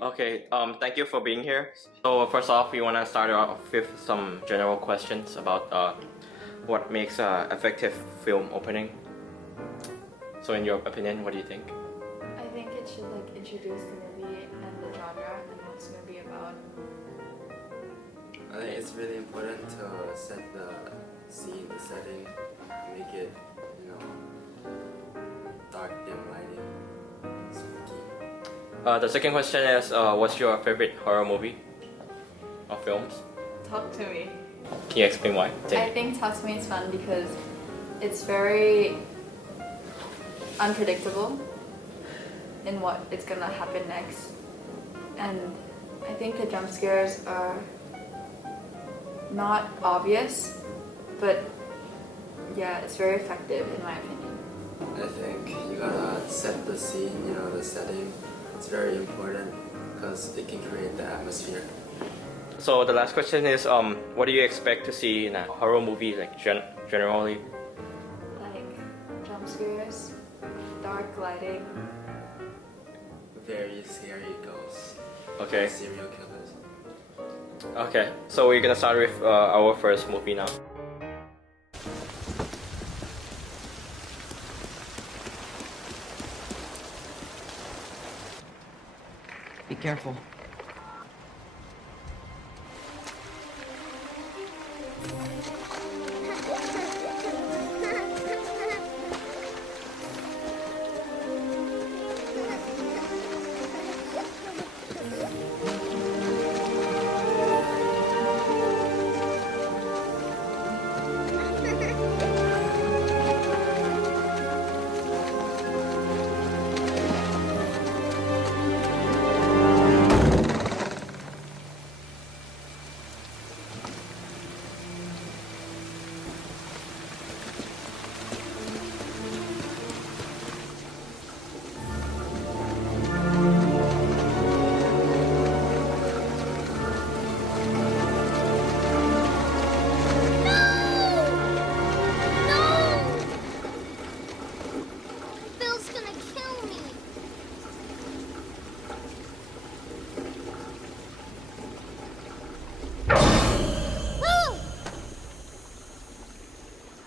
Okay, thank you for being here. So first off, we want to start off with some general questions about what makes an effective film opening. So in your opinion, what do you think? I think it should introduce the movie and the genre and what's the movie about. I think it's really important to set the scene, the setting, make it, dark, dim lighting, spooky. The second question is, what's your favorite horror movie or films? Talk to me. Can you explain why? I think Talk to Me is fun because it's very unpredictable in what is gonna happen next, and I think the jump scares are not obvious, but yeah, it's very effective in my opinion. I think you gotta set the scene, the setting. It's very important because it can create the atmosphere. So the last question is, what do you expect to see in a horror movie, generally? Like jump scares, dark lighting. Very scary ghosts. Okay. Serial killers. Okay, so we're gonna start with our first movie now. Be careful. Bill's gonna kill me.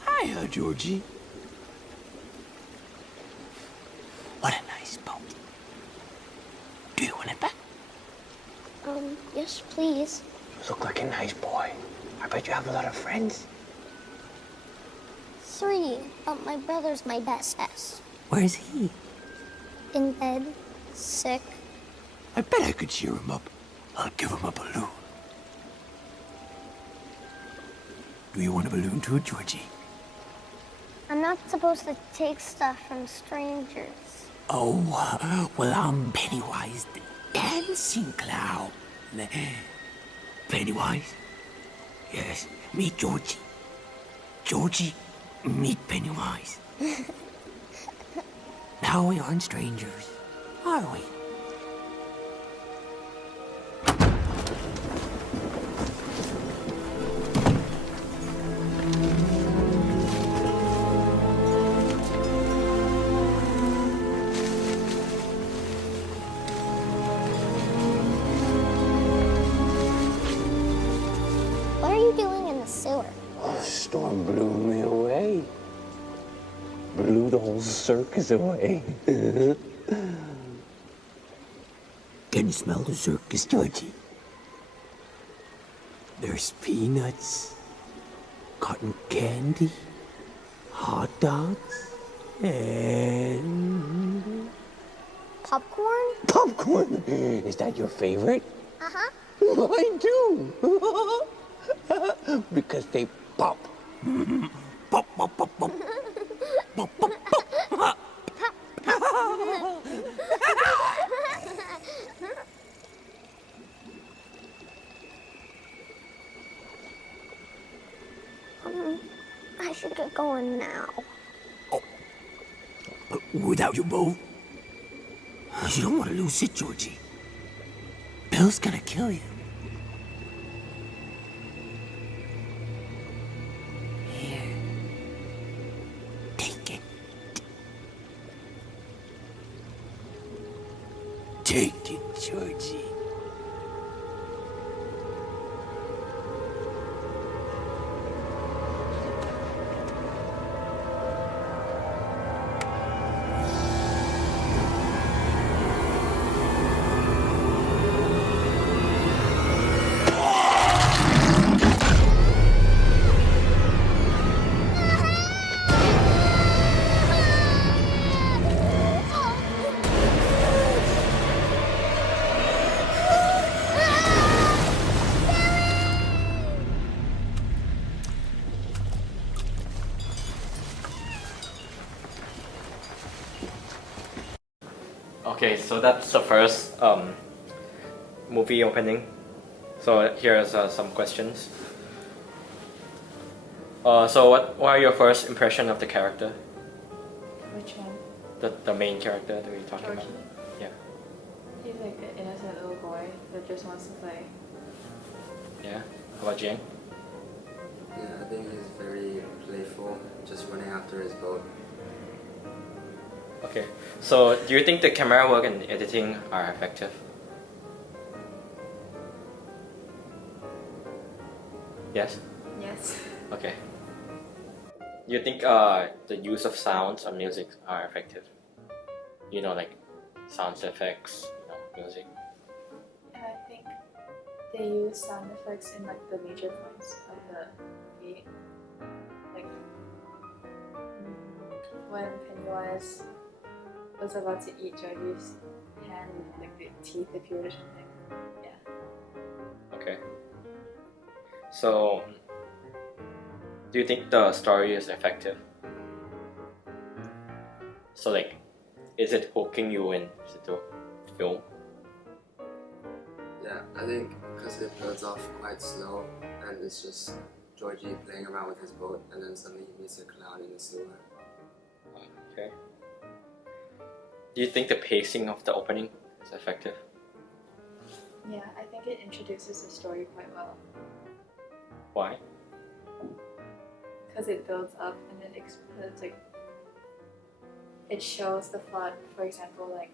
Hiya, Georgie. What a nice boat. Do you want it back? Yes, please. You look like a nice boy. I bet you have a lot of friends. 3, but my brother's my best S. Where's he? In bed, sick. I bet I could cheer him up. I'll give him a balloon. Do you want a balloon too, Georgie? I'm not supposed to take stuff from strangers. Oh, well, I'm Pennywise the dancing clown. Pennywise? Yes, meet Georgie. Georgie, meet Pennywise. Now we aren't strangers, are we? What are you doing in the sewer? Oh, the storm blew me away. Blew the whole circus away. Can you smell the circus, Georgie? There's peanuts, cotton candy, hot dogs, and Popcorn? popcorn. Is that your favorite? Uh-huh. Mine too. Because they pop. Pop, pop, pop, pop. Pop, pop, pop. I should get going now. Without your boat? You don't want to lose it, Georgie. Bill's gonna kill you. Here. Take it. Take it, Georgie. Okay, so that's the first movie opening. So here's some questions. So what are your first impression of the character? Which one? The main character that we're talking Georgie? about? Yeah. He's like an innocent little boy that just wants to play. Yeah. How about Jane? Yeah, I think he's very playful, just running after his boat. Okay. So do you think the camera work and editing are effective? Yes? Yes. Okay. Do you think the use of sounds and music are effective? You know, like sound effects, music. And I think they use sound effects in like the major points of the movie. Like when Pennywise was about to eat Georgie's hand, like the teeth appeared or something. Yeah. Okay. So, do you think the story is effective? So, like, is it hooking you into the film? Yeah, I think because it builds off quite slow, and it's just Georgie playing around with his boat, and then suddenly he meets a clown in the sewer. Okay. Do you think the pacing of the opening is effective? Yeah, I think it introduces the story quite well. Why? Because it builds up and it's like it shows the plot. For example, like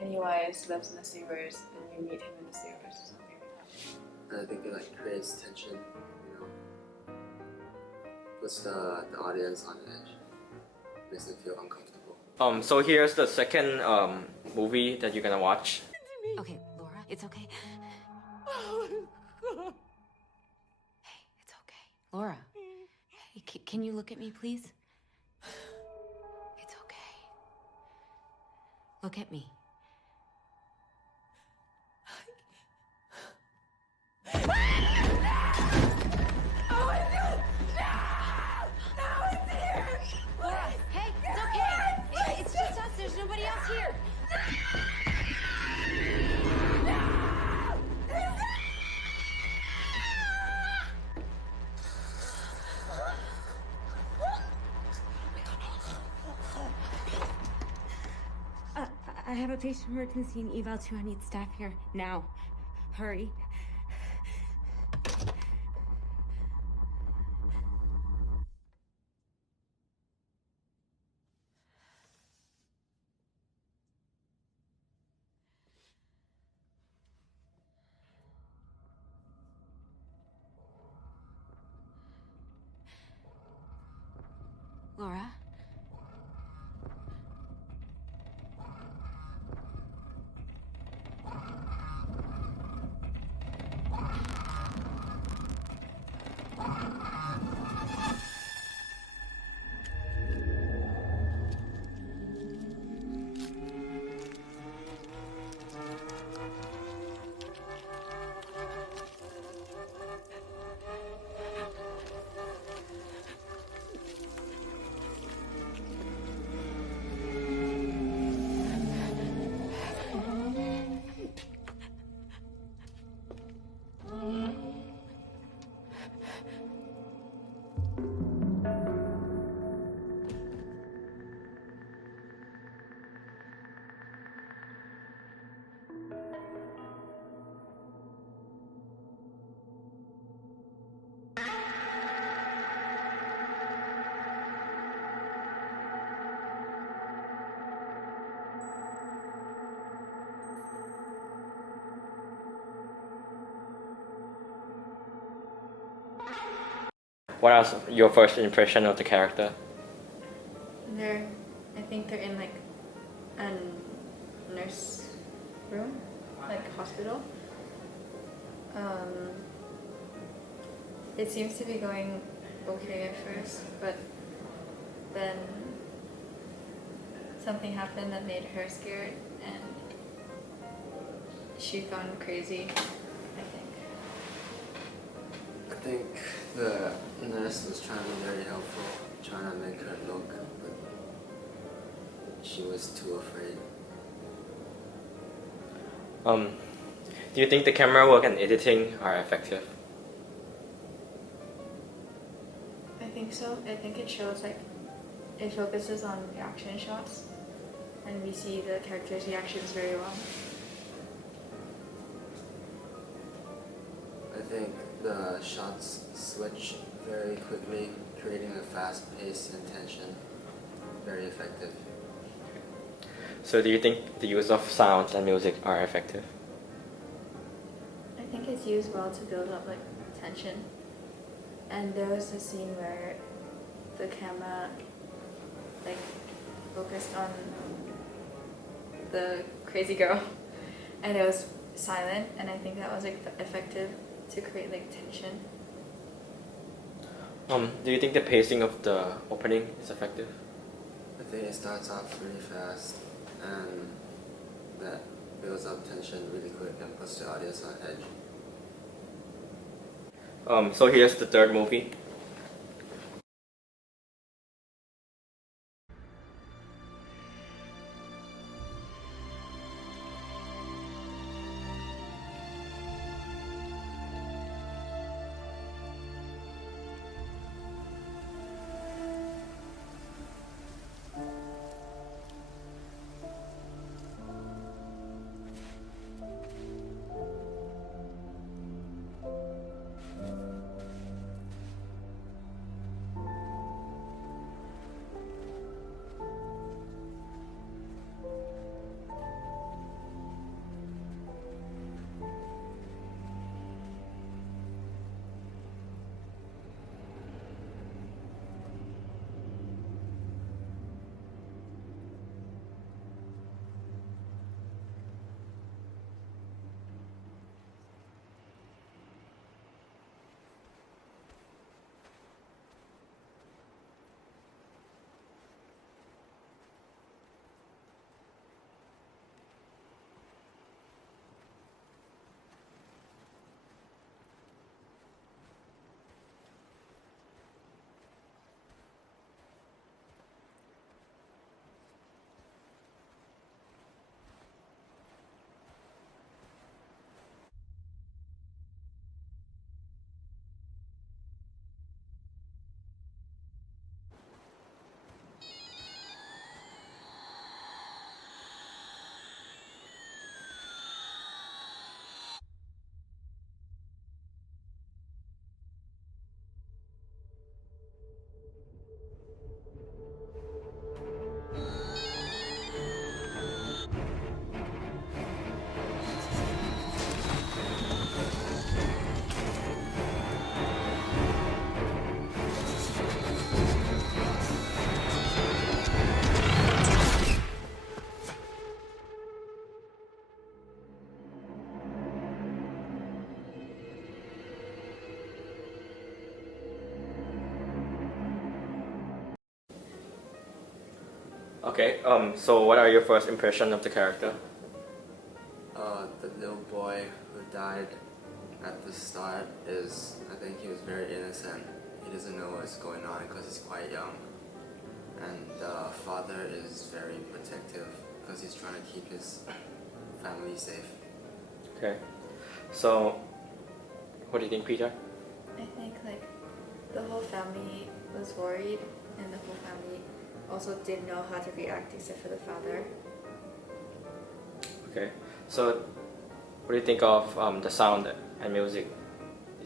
Pennywise lives in the sewers, and you meet him in the sewers or something like that. And I think it like creates tension, you know, puts the audience on edge, makes them feel uncomfortable. So here's the second movie that you're gonna watch. Okay, Laura, it's okay. Hey, it's okay. Laura, hey, can you look at me, please? It's okay. Look at me. Laura, hey, it's okay. It's just us. There's nobody else here. I have a patient emergency in eval 2. I need staff here now. Hurry. Laura? What was your first impression of the character? I think they're in like a nurse room, like hospital. It seems to be going okay at first, but then something happened that made her scared and she gone crazy, I think. I think the nurse was trying to be very helpful, trying to make her look, but she was too afraid. Do you think the camera work and editing are effective? I think so. I think it shows like it focuses on reaction shots and we see the characters' reactions very well. I think the shots switch very quickly, creating a fast pace and tension. Very effective. So do you think the use of sounds and music are effective? I think it's used well to build up like tension. And there was a scene where the camera like focused on the crazy girl and it was silent, and I think that was like effective to create like tension. Do you think the pacing of the opening is effective? I think it starts off really fast and that builds up tension really quick and puts the audience on edge. So here's the third movie. Okay, so what are your first impression of the character? The little boy who died at the start is, I think he was very innocent. He doesn't know what's going on because he's quite young. And the father is very protective because he's trying to keep his family safe. Okay, so what do you think, Peter? I think like the whole family was worried and the whole family also didn't know how to react except for the father. Okay, so what do you think of the sound and music?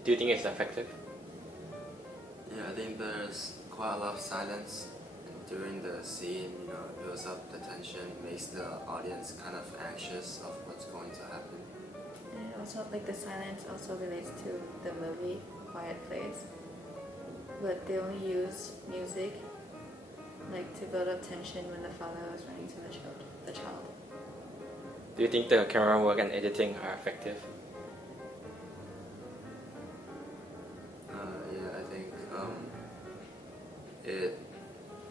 Do you think it's effective? Yeah, I think there's quite a lot of silence during the scene, you know, it builds up the tension, makes the audience kind of anxious of what's going to happen. And also like the silence also relates to the movie Quiet Place, but they only use music like to build up tension when the father was running to the child. Do you think the camera work and editing are effective? Yeah, I think it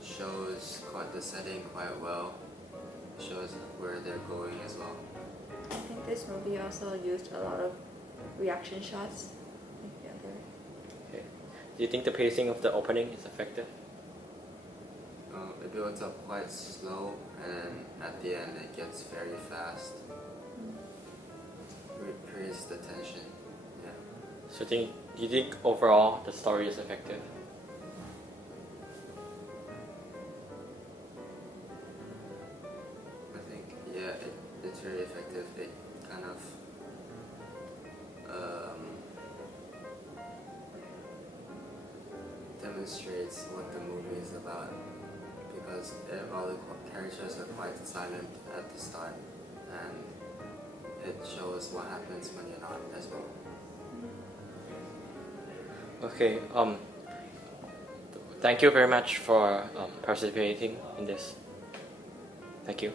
shows quite the setting quite well. Shows where they're going as well. I think this movie also used a lot of reaction shots. Like the other. Okay. Do you think the pacing of the opening is effective? It builds up quite slow, and at the end it gets very fast. Creates the tension. Yeah. So do you think overall the story is effective? I think it's very effective. It kind of demonstrates what the movie is about, because all the characters are quite silent at the start, and it shows what happens when you're not as well. Okay. Thank you very much for participating in this. Thank you.